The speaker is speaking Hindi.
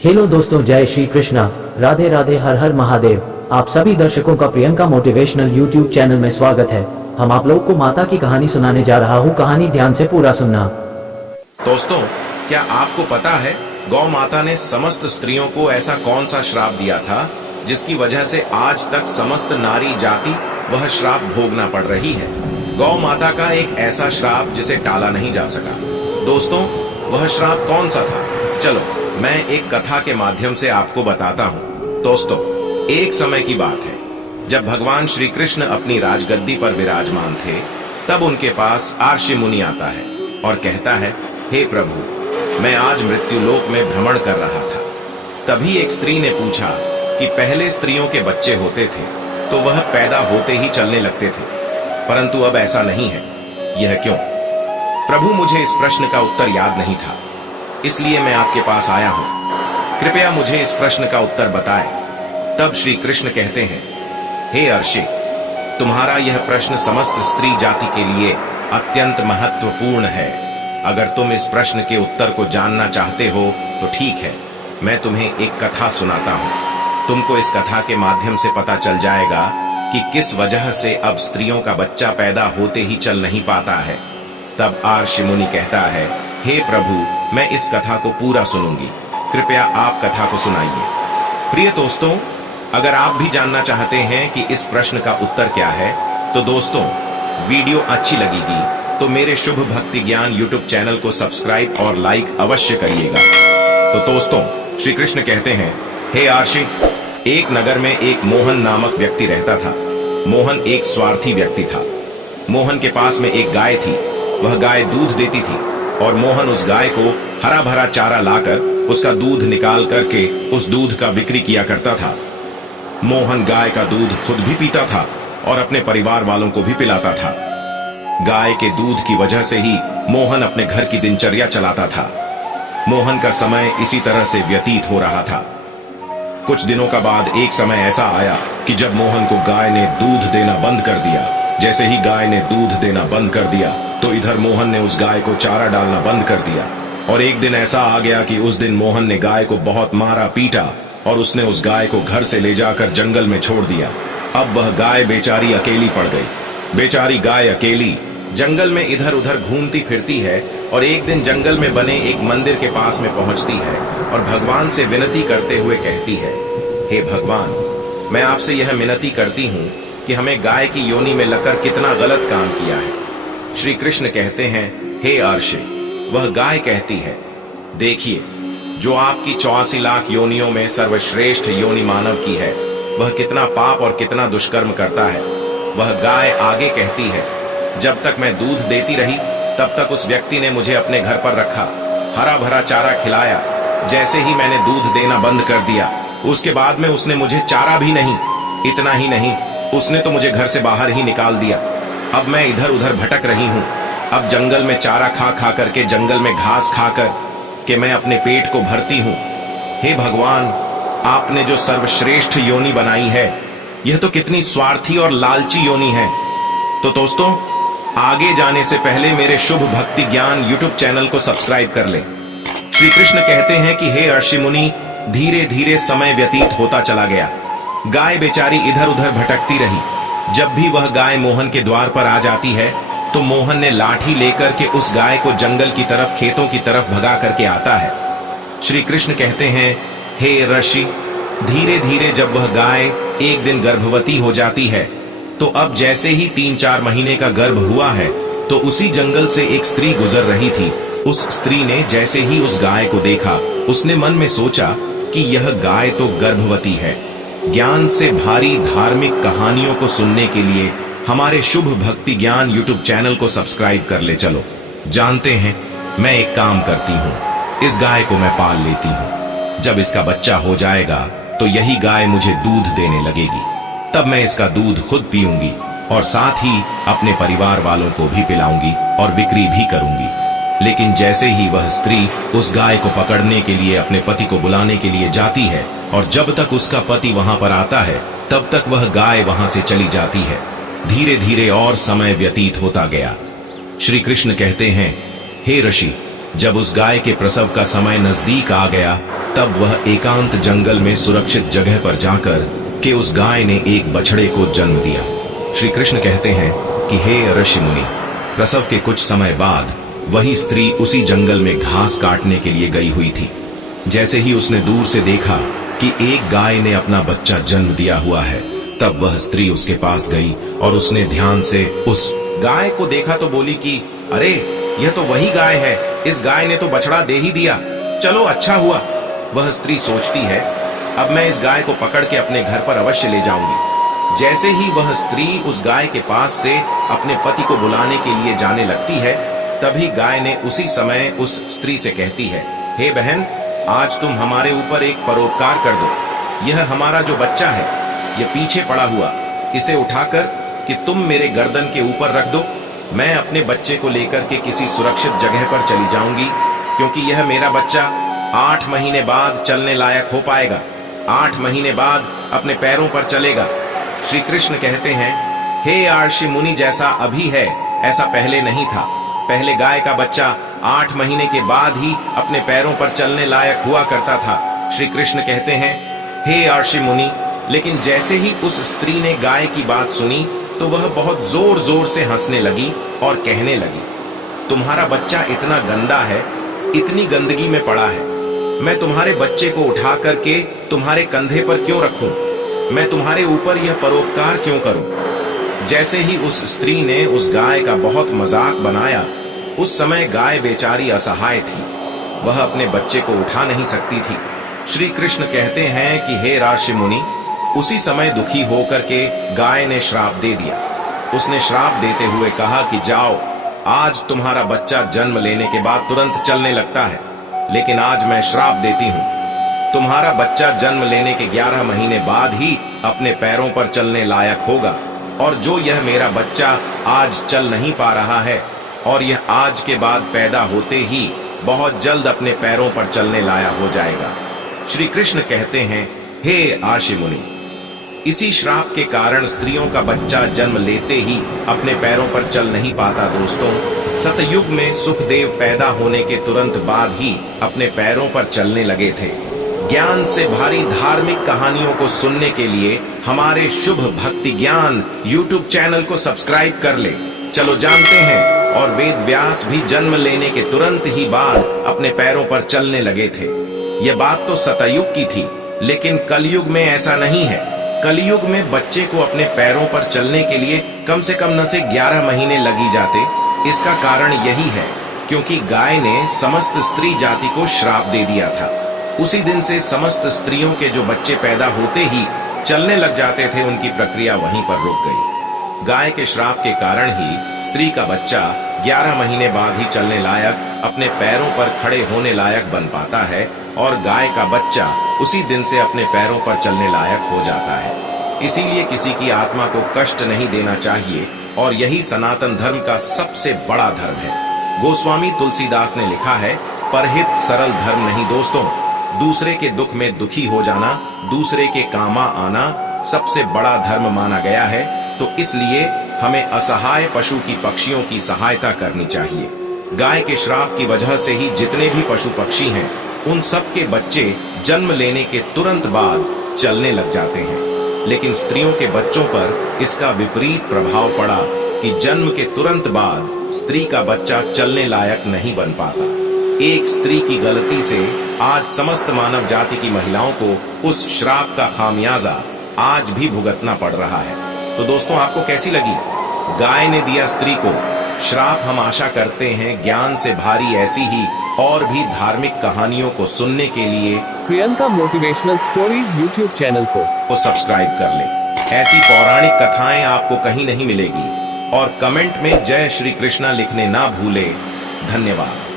हेलो दोस्तों, जय श्री कृष्णा, राधे राधे, हर हर महादेव। आप सभी दर्शकों का प्रियंका मोटिवेशनल यूट्यूब चैनल में स्वागत है। हम आप लोगों को माता की कहानी सुनाने जा रहा हूँ। कहानी ध्यान से पूरा सुनना। दोस्तों, क्या आपको पता है गौ माता ने समस्त स्त्रियों को ऐसा कौन सा श्राप दिया था जिसकी वजह से आज तक समस्त नारी जाति वह श्राप भोगना पड़ रही है। गौ माता का एक ऐसा श्राप जिसे टाला नहीं जा सका। दोस्तों, वह श्राप कौन सा था? चलो मैं एक कथा के माध्यम से आपको बताता हूँ। दोस्तों, एक समय की बात है जब भगवान श्री कृष्ण अपनी राजगद्दी पर विराजमान थे, तब उनके पास आर्षि मुनि आता है और कहता है, हे प्रभु, मैं आज मृत्युलोक में भ्रमण कर रहा था। तभी एक स्त्री ने पूछा कि पहले स्त्रियों के बच्चे होते थे तो वह पैदा होते ही चलने लगते थे, परंतु अब ऐसा नहीं है, यह क्यों? प्रभु, मुझे इस प्रश्न का उत्तर याद नहीं था, इसलिए मैं आपके पास आया हूं। कृपया मुझे इस प्रश्न का उत्तर बताएं। तब श्री कृष्ण कहते हैं, हे अर्षि, तुम्हारा यह प्रश्न समस्त स्त्री जाति के लिए अत्यंत महत्वपूर्ण है। अगर तुम इस प्रश्न के उत्तर को जानना चाहते हो तो ठीक है, मैं तुम्हें एक कथा सुनाता हूं। तुमको इस कथा के माध्यम से पता चल जाएगा कि किस वजह से अब स्त्रियों का बच्चा पैदा होते ही चल नहीं पाता है। तब आर्षि मुनि कहता है, हे प्रभु, मैं इस कथा को पूरा सुनूंगी, कृपया आप कथा को सुनाइए। प्रिय दोस्तों, अगर आप भी जानना चाहते हैं कि इस प्रश्न का उत्तर क्या है, तो दोस्तों, वीडियो अच्छी लगेगी तो मेरे शुभ भक्ति ज्ञान यूट्यूब चैनल को सब्सक्राइब और लाइक अवश्य करिएगा। तो दोस्तों, श्री कृष्ण कहते हैं, हे आर्षि, एक नगर में एक मोहन नामक व्यक्ति रहता था। मोहन एक स्वार्थी व्यक्ति था। मोहन के पास में एक गाय थी। वह गाय दूध देती थी और मोहन उस गाय को हरा भरा चारा लाकर उसका दूध निकाल करके उस दूध का बिक्री किया करता था। मोहन गाय का दूध खुद भी पीता था और अपने परिवार वालों को भी पिलाता था। गाय के दूध की वजह से ही मोहन अपने घर की दिनचर्या चलाता था। मोहन का समय इसी तरह से व्यतीत हो रहा था। कुछ दिनों का बाद एक समय ऐसा आया कि जब मोहन को गाय ने दूध देना बंद कर दिया। जैसे ही गाय ने दूध देना बंद कर दिया तो इधर मोहन ने उस गाय को चारा डालना बंद कर दिया। और एक दिन ऐसा आ गया कि उस दिन मोहन ने गाय को बहुत मारा पीटा और उसने उस गाय को घर से ले जाकर जंगल में छोड़ दिया। अब वह गाय बेचारी अकेली पड़ गई। बेचारी गाय अकेली जंगल में इधर उधर घूमती फिरती है और एक दिन जंगल में बने एक मंदिर के पास में पहुंचती है और भगवान से विनती करते हुए कहती है, हे भगवान, मैं आपसे यह विनती करती हूँ कि हमें गाय की योनि में लगकर कितना गलत काम किया है। श्री कृष्ण कहते हैं, हे आर्षि, वह गाय कहती है, देखिए, जो आपकी 84 लाख योनियों में सर्वश्रेष्ठ योनि मानव की है, वह कितना पाप और कितना दुष्कर्म करता है। वह गाय आगे कहती है, जब तक मैं दूध देती रही तब तक उस व्यक्ति ने मुझे अपने घर पर रखा, हरा भरा चारा खिलाया। जैसे ही मैंने दूध देना बंद कर दिया, उसके बाद में उसने मुझे चारा भी नहीं, इतना ही नहीं, उसने तो मुझे घर से बाहर ही निकाल दिया। अब मैं इधर उधर भटक रही हूँ। अब जंगल में चारा खा खा करके, जंगल में घास खाकर के मैं अपने पेट को भरती हूँ। हे भगवान, आपने जो सर्वश्रेष्ठ योनि बनाई है, यह तो कितनी स्वार्थी और लालची योनि है। तो दोस्तों, आगे जाने से पहले मेरे शुभ भक्ति ज्ञान यूट्यूब चैनल को सब्सक्राइब कर ले। श्री कृष्ण कहते हैं कि हे अर्षि मुनि, धीरे धीरे समय व्यतीत होता चला गया। गाय बेचारी इधर उधर भटकती रही। जब भी वह गाय मोहन के द्वार पर आ जाती है तो मोहन ने लाठी लेकर के उस गाय को जंगल की तरफ, खेतों की तरफ भगा करके आता है। श्री कृष्ण कहते हैं, हे ऋषि, धीरे धीरे जब वह गाय एक दिन गर्भवती हो जाती है तो अब जैसे ही 3-4 महीने का गर्भ हुआ है तो उसी जंगल से एक स्त्री गुजर रही थी। उस स्त्री ने जैसे ही उस गाय को देखा, उसने मन में सोचा कि यह गाय तो गर्भवती है। ज्ञान से भारी धार्मिक कहानियों को सुनने के लिए हमारे शुभ भक्ति ज्ञान यूट्यूब चैनल को सब्सक्राइब कर ले। चलो जानते हैं, मैं एक काम करती हूँ, इस गाय को मैं पाल लेती हूँ। जब इसका बच्चा हो जाएगा तो यही गाय मुझे दूध देने लगेगी। तब मैं इसका दूध खुद पीऊंगी और साथ ही अपने परिवार वालों को भी पिलाऊंगी और बिक्री भी करूंगी। लेकिन जैसे ही वह स्त्री उस गाय को पकड़ने के लिए अपने पति को बुलाने के लिए जाती है और जब तक उसका पति वहां पर आता है तब तक वह गाय वहां से चली जाती है। धीरे धीरे और समय व्यतीत होता गया। श्री कृष्ण कहते हैं, हे ऋषि, जब उस गाय के प्रसव का समय नजदीक आ गया, तब वह एकांत जंगल में सुरक्षित जगह पर जाकर कि उस गाय ने एक बछड़े को जन्म दिया। श्री कृष्ण कहते हैं कि हे ऋषि मुनि, प्रसव के कुछ समय बाद वही स्त्री उसी जंगल में घास काटने के लिए गई हुई थी। जैसे ही उसने दूर से देखा कि एक गाय ने अपना बच्चा जन्म दिया हुआ है, तब वह स्त्री उसके पास गई और उसने ध्यान से उस गाय को देखा तो बोली कि अरे, यह तो वही गाय है, इस गाय ने तो बछड़ा दे ही दिया, चलो अच्छा हुआ। वह स्त्री सोचती है, अब मैं इस गाय को पकड़ के अपने घर पर अवश्य ले जाऊंगी। जैसे ही वह स्त्री उस गाय के पास से अपने पति को बुलाने के लिए जाने लगती है, तभी गाय ने उसी समय उस स्त्री से कहती है, हे बहन, आज तुम हमारे ऊपर एक परोपकार कर दो। यह हमारा जो बच्चा है, यह पीछे पड़ा हुआ, इसे उठाकर कि तुम मेरे गर्दन के ऊपर रख दो। मैं अपने बच्चे को लेकर के किसी सुरक्षित जगह पर चली जाऊंगी, क्योंकि यह मेरा बच्चा 8 महीने बाद चलने लायक हो पाएगा, 8 महीने बाद अपने पैरों पर चलेगा। श्री कृष्ण कहते हैं, हे आर्षि मुनि, जैसा अभी है ऐसा पहले नहीं था। पहले गाय का बच्चा 8 महीने के बाद ही अपने पैरों पर चलने लायक हुआ करता था। श्री कृष्ण कहते हैं, हे आर्षि मुनि, लेकिन जैसे ही उस स्त्री ने गाय की बात सुनी तो वह बहुत जोर जोर से हंसने लगी और कहने लगी, तुम्हारा बच्चा इतना गंदा है, इतनी गंदगी में पड़ा है, मैं तुम्हारे बच्चे को उठा करके तुम्हारे कंधे पर क्यों रखूं? मैं तुम्हारे ऊपर यह परोपकार क्यों करूं? जैसे ही उस स्त्री ने उस गाय का बहुत मजाक बनाया, उस समय गाय बेचारी असहाय थी, वह अपने बच्चे को उठा नहीं सकती थी। श्री कृष्ण कहते हैं कि हे ऋषि मुनि, उसी समय दुखी होकर के गाय ने श्राप दे दिया। उसने श्राप देते हुए कहा कि जाओ, आज तुम्हारा बच्चा जन्म लेने के बाद तुरंत चलने लगता है, लेकिन आज मैं श्राप देती हूँ, तुम्हारा बच्चा जन्म लेने के 11 महीने बाद ही अपने पैरों पर चलने लायक होगा, और जो यह मेरा बच्चा आज चल नहीं पा रहा है और यह आज के बाद पैदा होते ही बहुत जल्द अपने पैरों पर चलने लायक हो जाएगा। श्री कृष्ण कहते हैं, हे आर्षि मुनि, इसी श्राप के कारण स्त्रियों का बच्चा जन्म लेते ही अपने पैरों पर चल नहीं पाता। दोस्तों, सतयुग में सुखदेव पैदा होने के तुरंत बाद ही अपने पैरों पर चलने लगे थे। ज्ञान से भारी धार्मिक कहानियों को सुनने के लिए हमारे शुभ भक्ति ज्ञान YouTube चैनल को सब्सक्राइब कर ले। चलो जानते हैं, और वेद व्यास भी जन्म लेने के तुरंत ही बाद अपने पैरों पर चलने लगे थे। यह बात तो सतयुग की थी, लेकिन कलयुग में ऐसा नहीं है। कलयुग में बच्चे को अपने पैरों पर चलने के लिए कम से कम न से 11 महीने लगी जाते। इसका कारण यही है क्योंकि गाय ने समस्त स्त्री जाति को श्राप दे दिया था। उसी दिन से समस्त स्त्रियों के जो बच्चे पैदा होते ही चलने लग जाते थे, उनकी प्रक्रिया वहीं पर रुक गई। गाय के श्राप के कारण ही स्त्री का बच्चा 11 महीने बाद ही चलने लायक, अपने पैरों पर खड़े होने लायक बन पाता है, और गाय का बच्चा उसी दिन से अपने पैरों पर चलने लायक हो जाता है। इसीलिए किसी की आत्मा को कष्ट नहीं देना चाहिए, और यही सनातन धर्म का सबसे बड़ा धर्म है। गोस्वामी तुलसीदास ने लिखा है, परहित सरल धर्म नहीं दोस्तों, दूसरे के दुख में दुखी हो जाना, दूसरे के कामा आना सबसे बड़ा धर्म माना गया है। तो इसलिए हमें असहाय पशु की पक्षियों की सहायता करनी चाहिए। गाय के श्राप की वजह से ही जितने भी पशु पक्षी हैं, उन सब के बच्चे जन्म लेने के तुरंत बाद चलने लग जाते हैं। लेकिन स्त्रियों के बच्चों पर इसका विपरीत प्रभाव पड़ा कि जन्म के तुरंत बाद स्त्री का बच्चा चलने लायक नहीं बन पाता। एक स्त्री की गलती से आज समस्त मानव जाति की महिलाओं को उस श्राप का खामियाजा आज भी भुगतना पड़ रहा है। तो दोस्तों, आपको कैसी लगी? गाय ने दिया स्त्री को श्राप। हम आशा करते हैं ज्ञान से भारी ऐसी ही और भी धार्मिक कहानियों को सुनने के लिए Priyanka motivational stories YouTube channel को सब्सक्राइब कर लें। ऐसी पौराणिक कथाएं आपको कहीं नहीं मिलेगी। और कमेंट में जय श्री कृष्णा लिखने ना भूले। धन्यवाद।